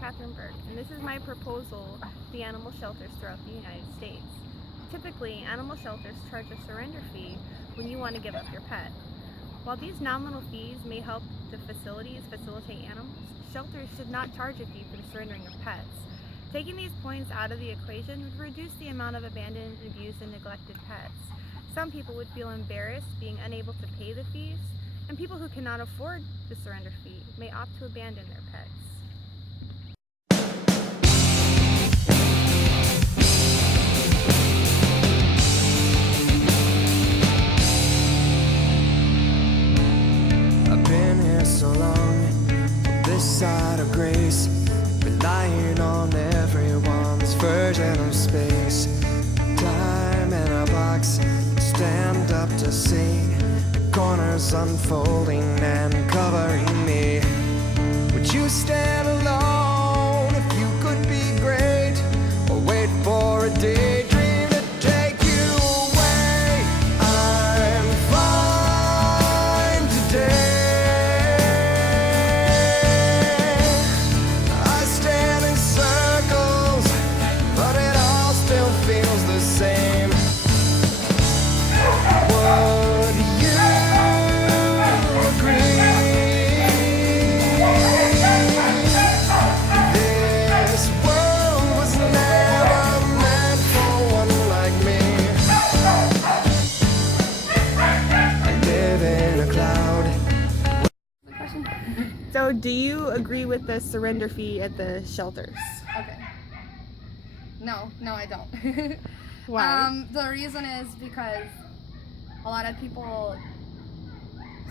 Catherine Burke, and this is my proposal to the animal shelters throughout the United States. Typically, animal shelters charge a surrender fee when you want to give up your pet. While these nominal fees may help the facilities facilitate animals, shelters should not charge a fee for the surrendering of pets. Taking these points out of the equation would reduce the amount of abandoned, abused, and neglected pets. Some people would feel embarrassed being unable to pay the fees, and people who cannot afford the surrender fee may opt to abandon their pets. I've been here so long, this side of grace, relying on everyone's version of space. Time in a box, stand up to see the corners unfolding and covering me. Would you stand alone if you could be great, or wait for a daydream to take you away? I'm fine today. I stand in circles, but it all still feels the same. Would you agree? This world was never meant for one like me. I live in a cloud. So, do you agree with the surrender fee at the shelters? Okay. No, I don't. Why? The reason is because a lot of people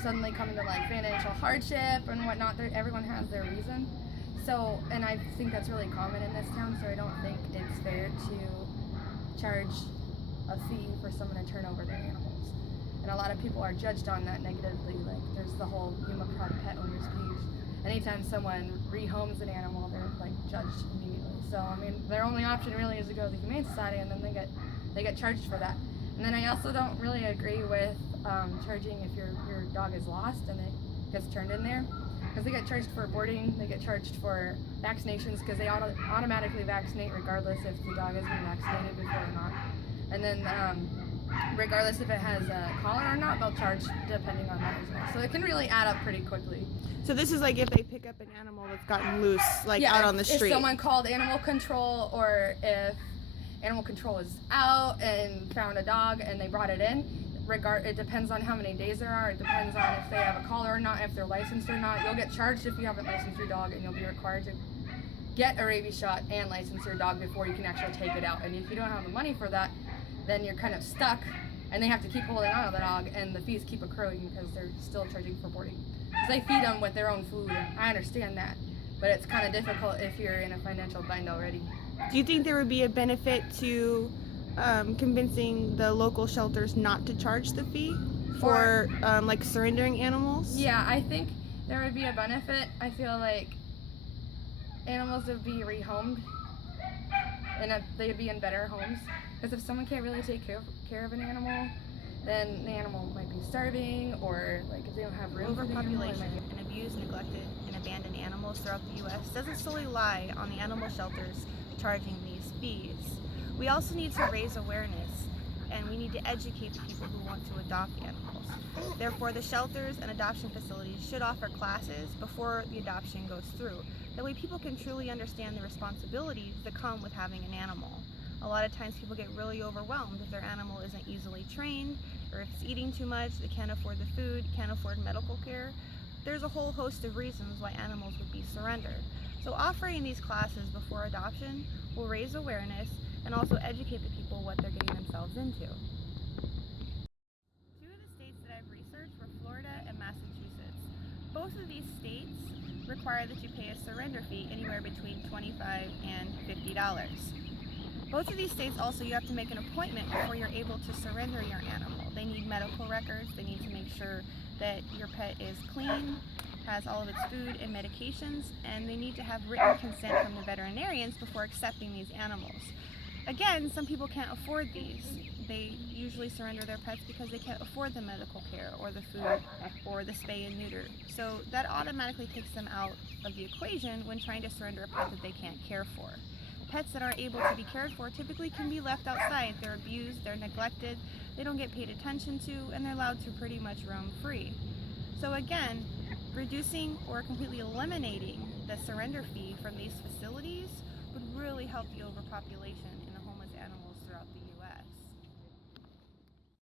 suddenly come into like financial hardship and whatnot. Everyone has their reason. So, and I think that's really common in this town. So I don't think it's fair to charge a fee for someone to turn over their animals. And a lot of people are judged on that negatively. Like there's the whole Yuma Proud Pet Owners page. Anytime someone rehomes an animal, they're like judged immediately. So I mean, their only option really is to go to the Humane Society, and then they get charged for that. And then I also don't really agree with charging if your dog is lost and it gets turned in there, because they get charged for boarding, they get charged for vaccinations, because they automatically vaccinate regardless if the dog has been vaccinated before or not. And then regardless if it has a collar or not, they'll charge depending on that as well. So it can really add up pretty quickly. So this is like if they pick up an animal that's gotten loose, like out on the street. If someone called animal control, or if animal control is out and found a dog and they brought it in, it depends on how many days there are. It depends on if they have a collar or not, if they're licensed or not. You'll get charged if you haven't licensed your dog, and you'll be required to get a rabies shot and license your dog before you can actually take it out. And if you don't have the money for that, then you're kind of stuck, and they have to keep holding on to the dog, and the fees keep accruing because they're still charging for boarding. Because they feed them with their own food. I understand that, but it's kind of difficult if you're in a financial bind already. Do you think there would be a benefit to convincing the local shelters not to charge the fee for like surrendering animals? Yeah, I think there would be a benefit. I feel like animals would be rehomed, and they'd be in better homes. Because if someone can't really take care of an animal, then the animal might be starving, or like if they don't have room for the animal, Overpopulation and abused, neglected, and abandoned animals throughout the U.S. doesn't solely lie on the animal shelters charging these fees. We also need to raise awareness, and we need to educate the people who want to adopt animals. Therefore, the shelters and adoption facilities should offer classes before the adoption goes through. That way people can truly understand the responsibilities that come with having an animal. A lot of times people get really overwhelmed if their animal isn't easily trained, or if it's eating too much, they can't afford the food, can't afford medical care. There's a whole host of reasons why animals would be surrendered. So offering these classes before adoption will raise awareness and also educate the people what they're getting themselves into. Two of the states that I've researched were Florida and Massachusetts. Both of these states require that you pay a surrender fee anywhere between $25 and $50. Both of these states also, you have to make an appointment before you're able to surrender your animal. They need medical records, they need to make sure that your pet is clean, has all of its food and medications, and they need to have written consent from the veterinarians before accepting these animals. Again, some people can't afford these. They usually surrender their pets because they can't afford the medical care or the food or the spay and neuter. So that automatically takes them out of the equation when trying to surrender a pet that they can't care for. Pets that aren't able to be cared for typically can be left outside. They're abused, they're neglected, they don't get paid attention to, and they're allowed to pretty much roam free. So again, reducing or completely eliminating the surrender fee from these facilities would really help the overpopulation in the homeless animals throughout the